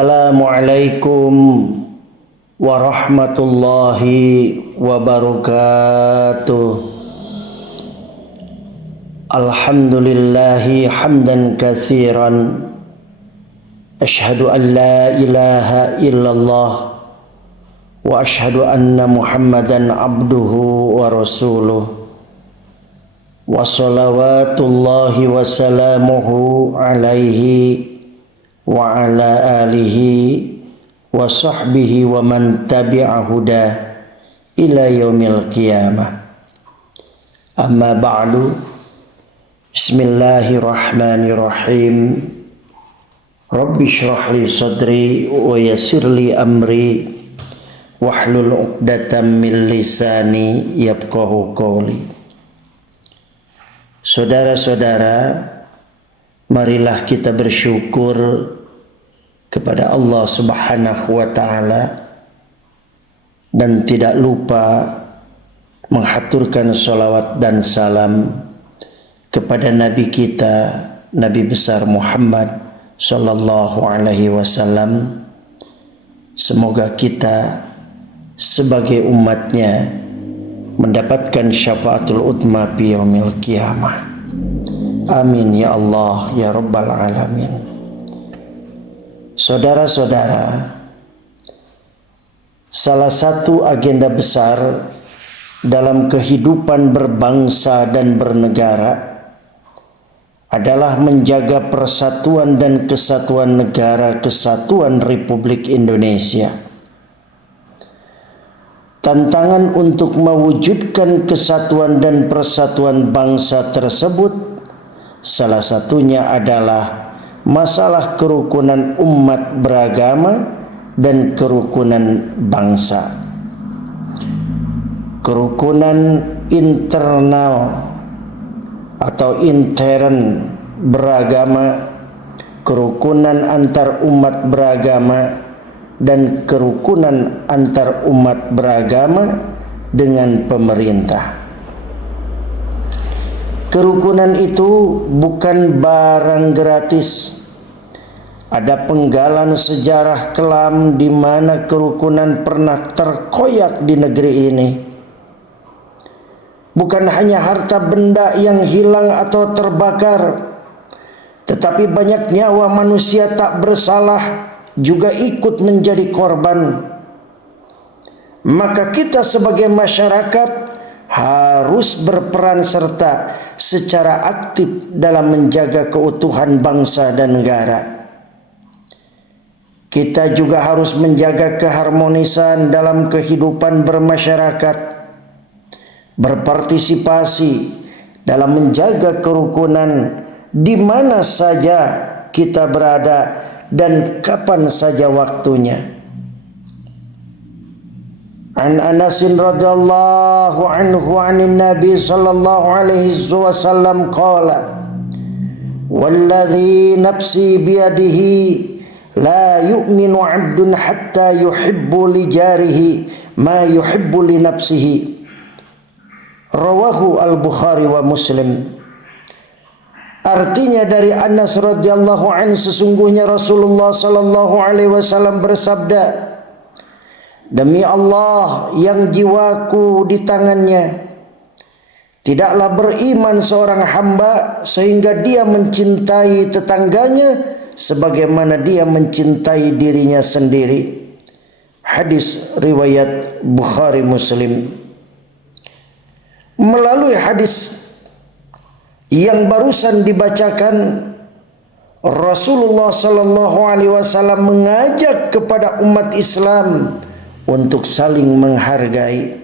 Assalamualaikum warahmatullahi wabarakatuh. Alhamdulillahi hamdan katsiran. Asyhadu an la ilaha illallah wa asyhadu anna Muhammadan abduhu wa rasuluh. Wa salawatullahi wa salamuhu alaihi wa ala alihi wa sahbihi wa man tabi'a huda ila yaumil qiyamah. Amma ba'du. Bismillahirrahmanirrahim. Rabbi shrah li sadri wa yassir li amri wahlul 'uqdatam min lisani yafqahu qawli. Saudara-saudara, marilah kita bersyukur kepada Allah Subhanahu wa ta'ala dan tidak lupa menghaturkan salawat dan salam kepada Nabi kita, Nabi besar Muhammad sallallahu alaihi wasallam. Semoga kita sebagai umatnya mendapatkan syafaatul utma fi yaumil qiyamah. Amin ya Allah ya Rabbal alamin. Saudara-saudara, salah satu agenda besar dalam kehidupan berbangsa dan bernegara adalah menjaga persatuan dan kesatuan negara kesatuan Republik Indonesia. Tantangan untuk mewujudkan kesatuan dan persatuan bangsa tersebut salah satunya adalah masalah kerukunan umat beragama dan kerukunan bangsa. Kerukunan internal atau intern beragama, kerukunan antar umat beragama, dan kerukunan antar umat beragama dengan pemerintah. Kerukunan itu bukan barang gratis. Ada penggalan sejarah kelam di mana kerukunan pernah terkoyak di negeri ini. Bukan hanya harta benda yang hilang atau terbakar, tetapi banyak nyawa manusia tak bersalah juga ikut menjadi korban. Maka kita sebagai masyarakat harus berperan serta secara aktif dalam menjaga keutuhan bangsa dan negara. Kita juga harus menjaga keharmonisan dalam kehidupan bermasyarakat, berpartisipasi dalam menjaga kerukunan di mana saja kita berada dan kapan saja waktunya. An Anas radhiyallahu anhu anin Nabi sallallahu alaihi wasallam qala walladhi nafsi biyadihi la yu'minu 'abdun hatta yuhibbu li jarihi ma yuhibbu li nafsihi. Rawahu al-Bukhari wa Muslim. Artinya dari Anas radhiyallahu anhu, sesungguhnya Rasulullah sallallahu alaihi wasallam bersabda, demi Allah yang jiwaku di tangannya, tidaklah beriman seorang hamba sehingga dia mencintai tetangganya sebagaimana dia mencintai dirinya sendiri. Hadis riwayat Bukhari Muslim. Melalui hadis yang barusan dibacakan, Rasulullah sallallahu alaihi wasallam mengajak kepada umat Islam untuk saling menghargai,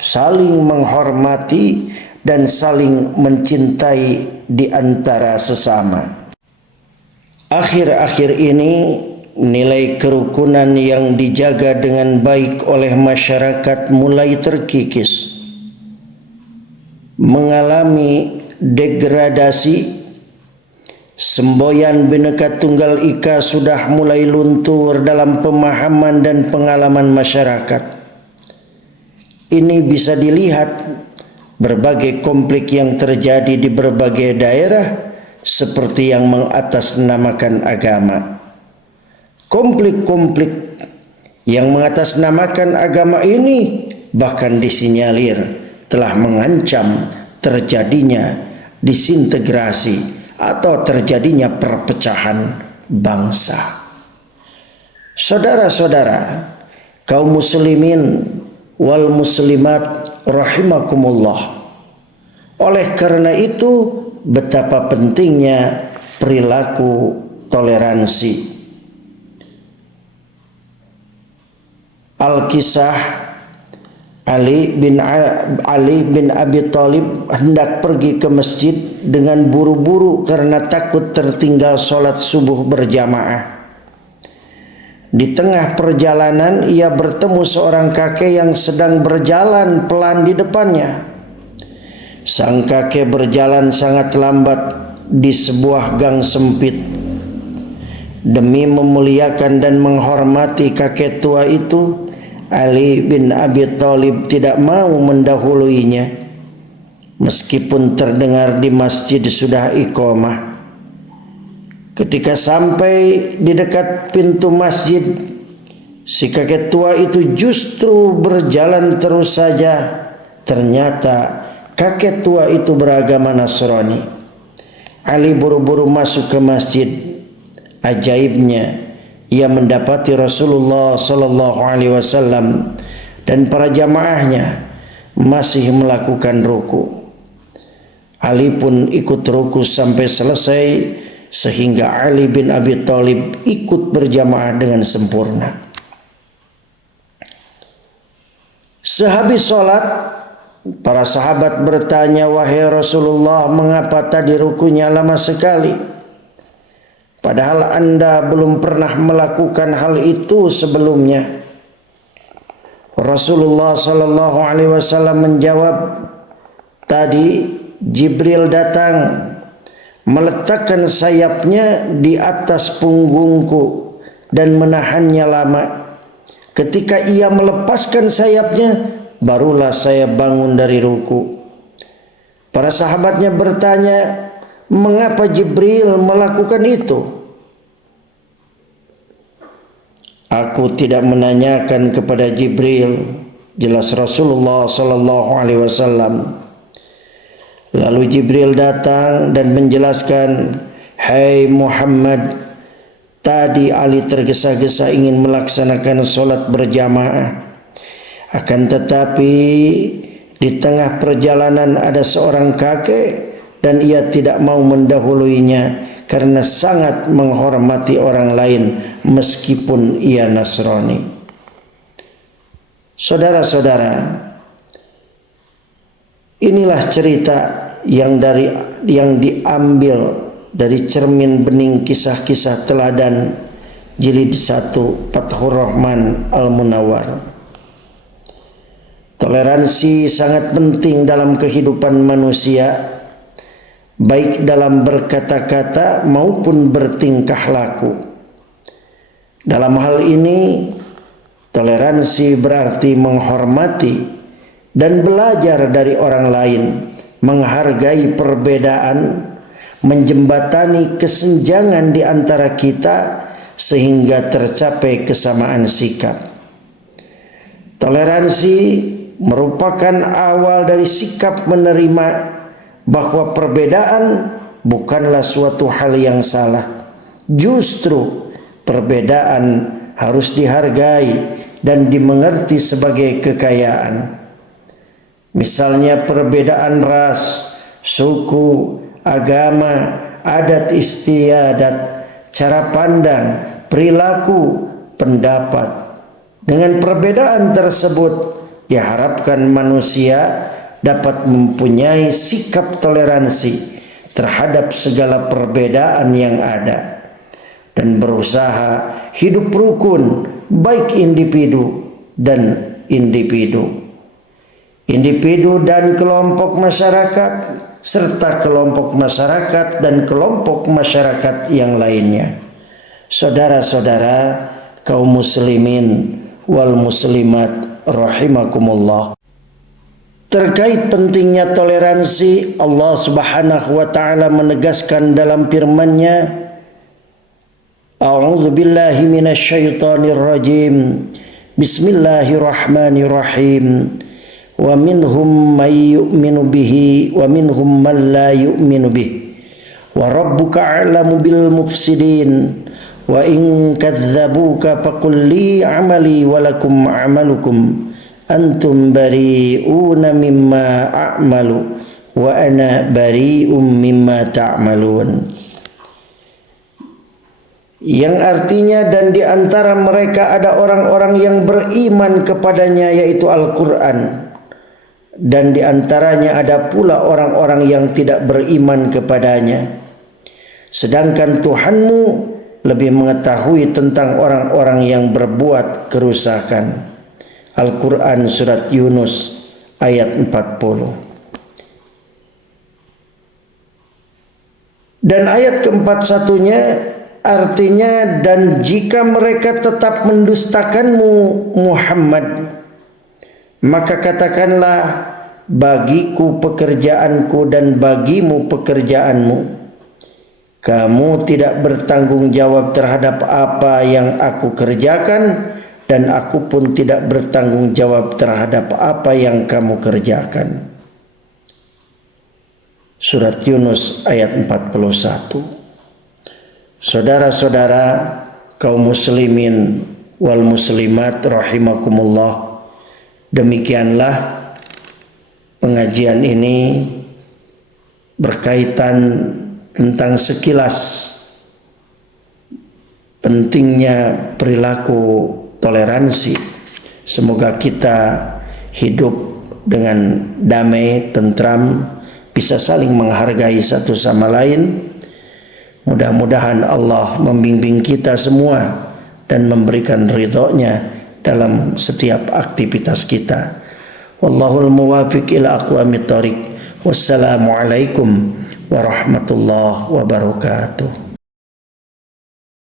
saling menghormati, dan saling mencintai di antara sesama. Akhir-akhir ini nilai kerukunan yang dijaga dengan baik oleh masyarakat mulai terkikis, mengalami degradasi. Semboyan Bhinneka Tunggal Ika sudah mulai luntur dalam pemahaman dan pengalaman masyarakat. Ini bisa dilihat berbagai konflik yang terjadi di berbagai daerah seperti yang mengatasnamakan agama. Konflik-konflik yang mengatasnamakan agama ini bahkan disinyalir telah mengancam terjadinya disintegrasi atau terjadinya perpecahan bangsa. Saudara-saudara, kaum muslimin wal muslimat rahimakumullah. Oleh karena itu, betapa pentingnya perilaku toleransi. Al-Kisah Ali bin Abi Thalib hendak pergi ke masjid dengan buru-buru karena takut tertinggal sholat subuh berjamaah. Di tengah perjalanan ia bertemu seorang kakek yang sedang berjalan pelan di depannya. Sang kakek berjalan sangat lambat di sebuah gang sempit. Demi memuliakan dan menghormati kakek tua itu, Ali bin Abi Thalib tidak mau mendahuluinya meskipun terdengar di masjid sudah iqamah. Ketika sampai di dekat pintu masjid, si kakek tua itu justru berjalan terus saja. Ternyata kakek tua itu beragama Nasrani. Ali buru-buru masuk ke masjid. Ajaibnya, ia mendapati Rasulullah sallallahu alaihi wasallam dan para jamaahnya masih melakukan ruku. Ali pun ikut ruku sampai selesai, sehingga Ali bin Abi Thalib ikut berjamaah dengan sempurna. Sehabis sholat, para sahabat bertanya, "Wahai Rasulullah, mengapa tadi rukunya lama sekali? Padahal Anda belum pernah melakukan hal itu sebelumnya." Rasulullah sallallahu alaihi wasallam menjawab, "Tadi Jibril datang meletakkan sayapnya di atas punggungku dan menahannya lama. Ketika ia melepaskan sayapnya, barulah saya bangun dari ruku." Para sahabatnya bertanya, "Mengapa Jibril melakukan itu?" "Aku tidak menanyakan kepada Jibril," jelas Rasulullah sallallahu alaihi wasallam. Lalu Jibril datang dan menjelaskan, "Hai Muhammad, tadi Ali tergesa-gesa ingin melaksanakan sholat berjamaah. Akan tetapi di tengah perjalanan ada seorang kakek dan ia tidak mau mendahuluinya karena sangat menghormati orang lain meskipun ia Nasrani." Saudara-saudara, inilah cerita yang diambil dari cermin bening kisah-kisah teladan jilid 1 Fathur Rahman Al-Munawwar. Toleransi sangat penting dalam kehidupan manusia, baik dalam berkata-kata maupun bertingkah laku. Dalam hal ini, toleransi berarti menghormati dan belajar dari orang lain, menghargai perbedaan, menjembatani kesenjangan di antara kita sehingga tercapai kesamaan sikap. Toleransi merupakan awal dari sikap menerima bahwa perbedaan bukanlah suatu hal yang salah. Justru perbedaan harus dihargai dan dimengerti sebagai kekayaan. Misalnya perbedaan ras, suku, agama, adat istiadat, cara pandang, perilaku, pendapat. Dengan perbedaan tersebut diharapkan manusia dapat mempunyai sikap toleransi terhadap segala perbedaan yang ada dan berusaha hidup rukun baik individu dan individu dan kelompok masyarakat serta kelompok masyarakat dan kelompok masyarakat yang lainnya. Saudara-saudara kaum muslimin wal muslimat rahimakumullah. Terkait pentingnya toleransi, Allah Subhanahu wa taala menegaskan dalam firman-Nya, A'udzu billahi minasyaitonir rajim. Bismillahirrahmanirrahim. Wa minhum may yu'minu bihi wa minhum man la yu'minu bihi. Wa rabbuka a'lamu bil mufsidin. Wa in kadzdzabuka faqul li 'amali wa lakum 'amalukum antum bari'una mimma a'malu wa ana bari'um mimma ta'malun. Yang artinya, dan di antara mereka ada orang-orang yang beriman kepadanya, yaitu Al-Quran, dan di antaranya ada pula orang-orang yang tidak beriman kepadanya. Sedangkan Tuhanmu lebih mengetahui tentang orang-orang yang berbuat kerusakan. Al-Quran surat Yunus ayat 40. Dan ayat ke-41-nya artinya, dan jika mereka tetap mendustakanmu Muhammad, maka katakanlah, bagiku pekerjaanku dan bagimu pekerjaanmu. Kamu tidak bertanggung jawab terhadap apa yang aku kerjakan, dan aku pun tidak bertanggung jawab terhadap apa yang kamu kerjakan. Surat Yunus ayat 41. Saudara-saudara kaum muslimin wal muslimat rahimakumullah, demikianlah pengajian ini berkaitan tentang sekilas pentingnya perilaku toleransi. Semoga kita hidup dengan damai, tentram, bisa saling menghargai satu sama lain. Mudah-mudahan Allah membimbing kita semua dan memberikan ridhonya dalam setiap aktivitas kita. Wallahul muwafiq ila aqwamit thoriq. Wassalamualaikum warahmatullahi wabarakatuh.